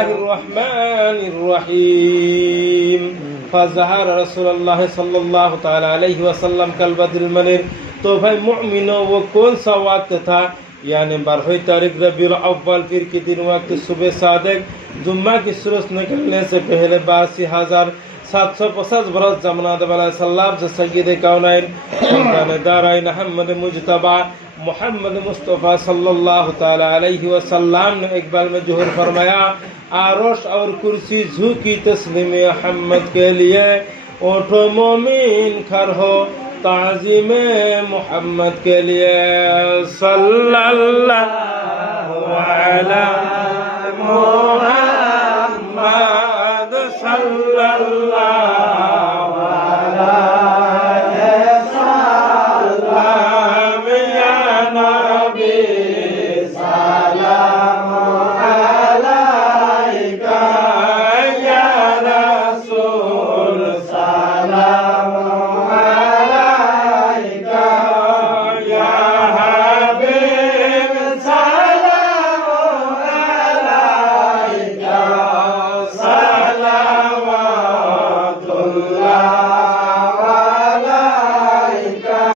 বিসমিল্লাহির রহমানির রহিম ফাজহার রাসূলুল্লাহ সাল্लल्लाहु ताला अलैहि वसल्लम कल बद्र मनिर। तो भाई मुमिनों वो कौन सा वक्त था, यानी 12 तारीख रबीउल अव्वल फिर के दिन वक्त सुबह सादिक जुम्मा की सूरज निकलने से पहले 82,750 बरस जमनाद सल्लाम से सय्यद कौनैन दाराइन अहमद मुजतबा मोहम्मद मुस्तफ़ा सल्लल्लाहु ताला अलैहि वसल्लम ने इकबाल में जोहर फरमाया, आरोश और कुर्सी झुकी तस्लीम अहमद के लिए, ओठो मोमिन खर हो ताज़ीम मोहम्मद के लिए। सल्लल्लाहु अलैहि